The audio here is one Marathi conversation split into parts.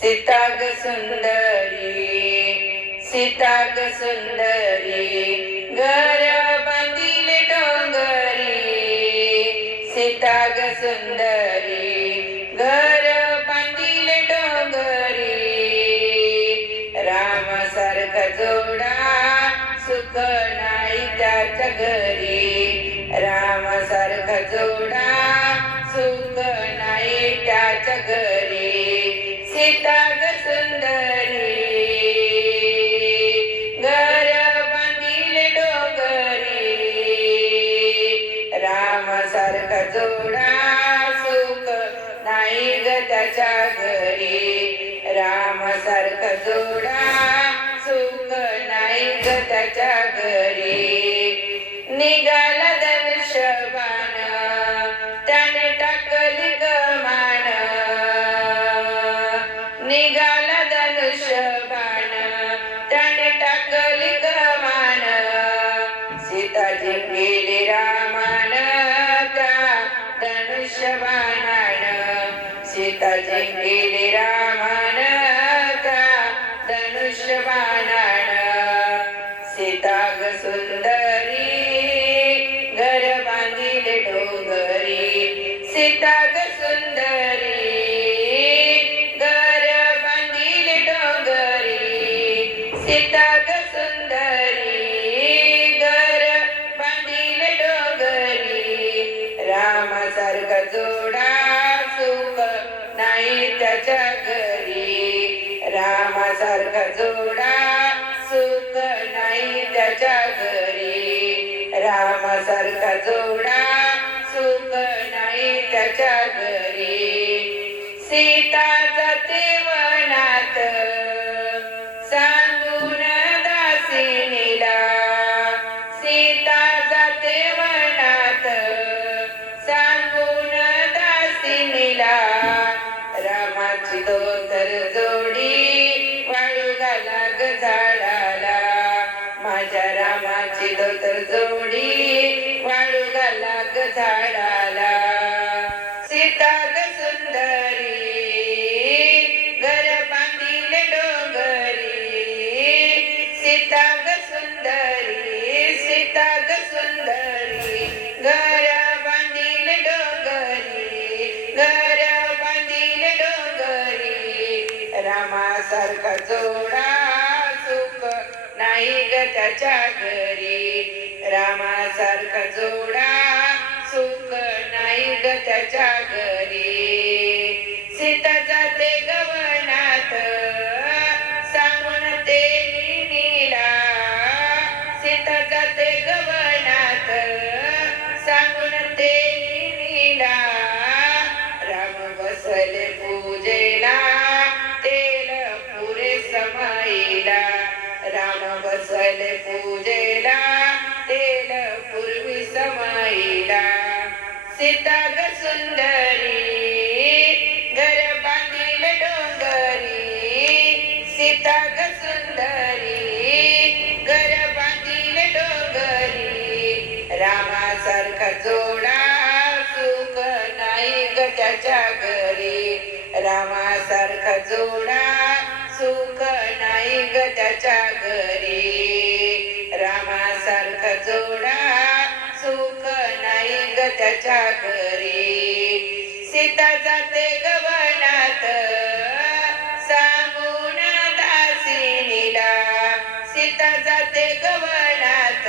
सीता ग सुंदरी, सीता ग सुंदरी, घर बांधिले डोंगरी. सीता ग सुंदरी, घर बांधिले डोंगरी. राम सारखा जोडा सुख नाही त्याच्या घरी. राम सारखा जोडा सुख नाही त्याच्या घरी. सीता ग सुंदरी, घर बांधिले डोंगरी. राम सारखा जोडा सुख नाही ग त्याच्या घरी. राम सारखा जोडा सुख नाही ग त्याच्या घरी. निघाला धनुष्यबाण त्याने टाकली कमान. निघाला धनुष्यबाण त्याने टाकली कमान. सीता जिंकली रामान त्या धनुष्यबाणान. सीता जिंकली रामान त्या धनुष्यबाणान. सीता ग सुंदरी, घर बांधिले डोंगरी. सीता ग सुंदरी, घर बांधिले डोंगरी. सीता ग सुंदरी, घर बांधिले डोंगरी. राम सारखा जोडा सुख नाही त्याच्या घरी. राम सारखा जोडा सुख नाही त्याच्या घरी. राम सारखा जोडा सुख नाही त्याच्या घरी. सीता जाते वनात सांगून दासिनीला. सीता जाते वनात सांगून दासिनीला. रामाची धोतर जोडी वाळू घाला ग झाडाला. माझ्या रामाची धोतर जोडी वाळू घाला ग झाडाला. सीता ग सुंदरी, घर बांधिले डोंगरी. सीता ग सुंदरी, सीता ग सुंदरी, घर बांधिले डोंगरी. घर बांधिले डोंगरी. रामासारखा जोडा सुख नाही ग त्याच्या घरी. रामासारखा जोडा सुख नाही ग त्याच्या घरी. सीता जाते गवनात सांगून ते नीला. सीता जाते गवनात सांगून ते नीला. राम बसले पूजेला तेल पुरे समाईला. राम बसले पूजेला तेल पूर्वी समाईला. सीता ग सुंदरी, घर बांधिले डोंगरी. सीता ग सुंदरी, घर बांधिले डोंगरी. रामासारखा जोडा सुख नाही ग त्याच्या घरी. रामासारखा जोडा सुख नाही ग त्याच्या घरी. रामासारखा जोडा सुख नाही ग त्याच्या घरी. सीता जाते गवनात सांगून दासिनीला. सीता जाते गवनात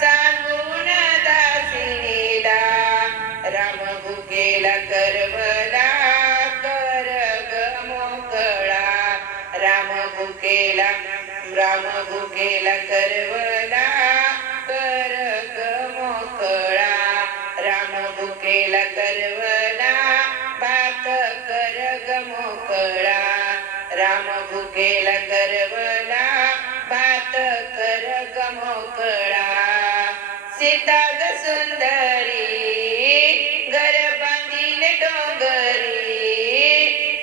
सांगून दासिनीला. राम भुकेला करवला कर ग मोकळा. राम भुकेला, राम भुकेला करवला कर ग मोकळा. राम भुकेला करवला भात कर ग मोकळा. राम भुकेला करवला भात कर ग मोकळा. सीता ग सुंदरी, घर बांधिले डोंगरी.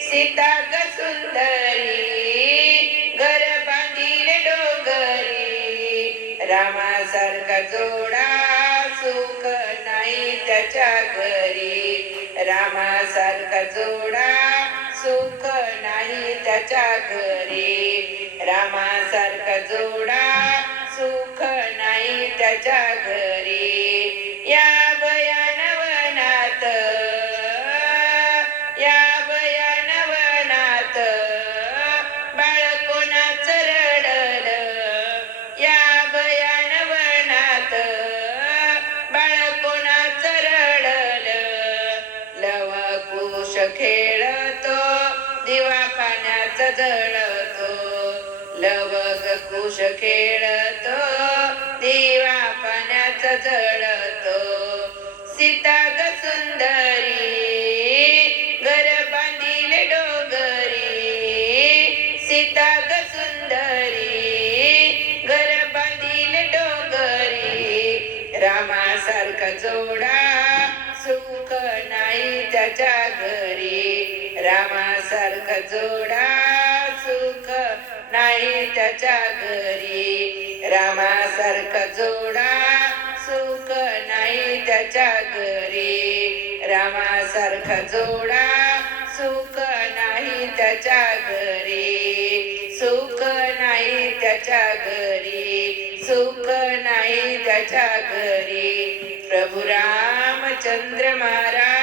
सीता ग सुंदरी, घर बांधिले डोंगरी. रामासारखा जोडा सुख नाही त्याच्या घरी. रामासारखा जोडा सुख नाही त्याच्या घरी रामासारखा जोडा सुख नाही त्याच्या घरी या भयान वनात या भयान वनात बाळ कोणाचं रडलं या भयान वनात बाळ कोणाचं रडलं लवकुश खेळतो दिवा पाण्याचा जळतो लवग कुश खेळतो दिवा पाण्याचा जळतो सीता ग सुंदरी घर बांधिले डोंगरी सीता ग सुंदरी घर बांधिले डोंगरी रामासारखा जोडा सुख नाही त्याच्या घरी रामासारखा जोडा सुख नाही त्याच्या घरी रामासारखा जोडा सुख नाही त्याच्या घरी रामासारखा जोडा सुख नाही त्याच्या घरी सुख नाही त्याच्या घरी सुख नाही त्याच्या घरी प्रभु रामचंद्र महाराज